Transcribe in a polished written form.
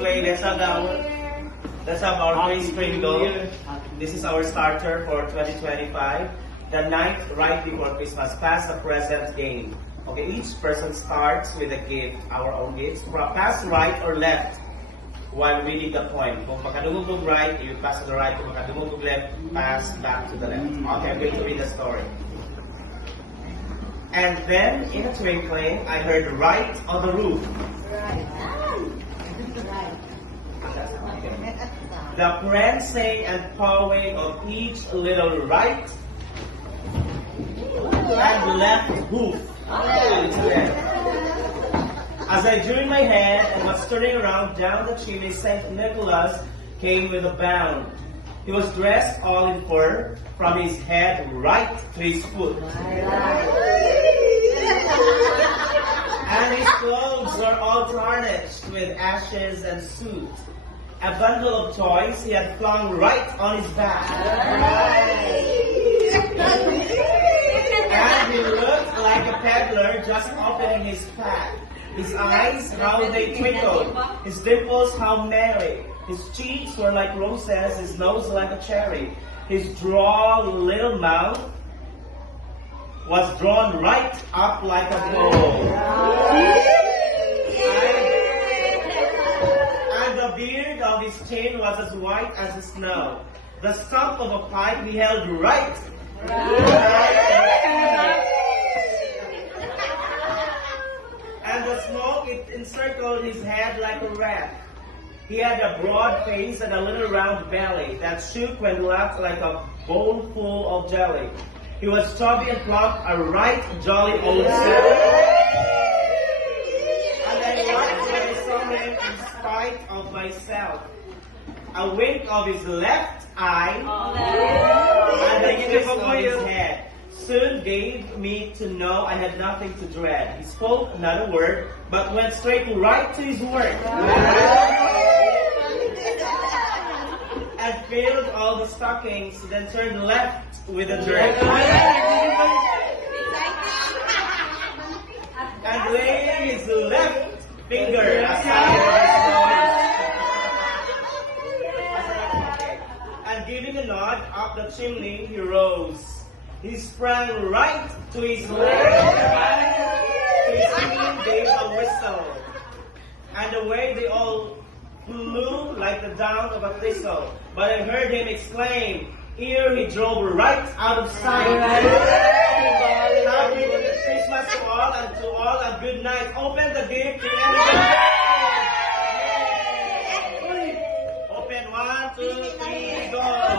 Okay, let's have our face Pringle. This is our starter for 2025. The night right before Christmas, pass the present game. Okay, each person starts with a gift, our own gifts. Pass right or left while reading the poem. Kung makadungog right, you pass to the right. Kung makadungog left, pass back to the left. Okay, I'm going to read the story. And then, in a twinkling, I heard right on the roof. Right. The prancing and pawing of each little right and left hoof. As I drew in my hand and was turning around down the chimney, St. Nicholas came with a bound. He was dressed all in fur, from his head right to his foot. And his clothes were all tarnished with ashes and soot. A bundle of toys he had flung right on his back. And he looked like a peddler just opening his pack. His eyes, how they twinkled. His dimples, how merry. His cheeks were like roses, his nose like a cherry. His droll little mouth was drawn right up like a bow. And the beard of his chin was as white as the snow. The stump of a pipe he held right. And the smoke, it encircled his head like a wreath. He had a broad face and a little round belly that shook when laughed like a bowl full of jelly. He was chubby and plump, a right jolly old fellow. And I liked when I saw him in spite of myself. A wink of his left eye and a kiss on his head soon gave me to know I had nothing to dread. He spoke not a word, but went straight right to his work. And filled all the stockings, then turned left with a jerk. And laying his left finger and giving a nod up the chimney, he rose. He sprang right to his left. His team gave a whistle. And away they all flew like the down of a thistle. But I heard him exclaim, ere he drove right out of sight. Happy Christmas to all, and to all a good night. Open the gift and open 1, 2, 3, go.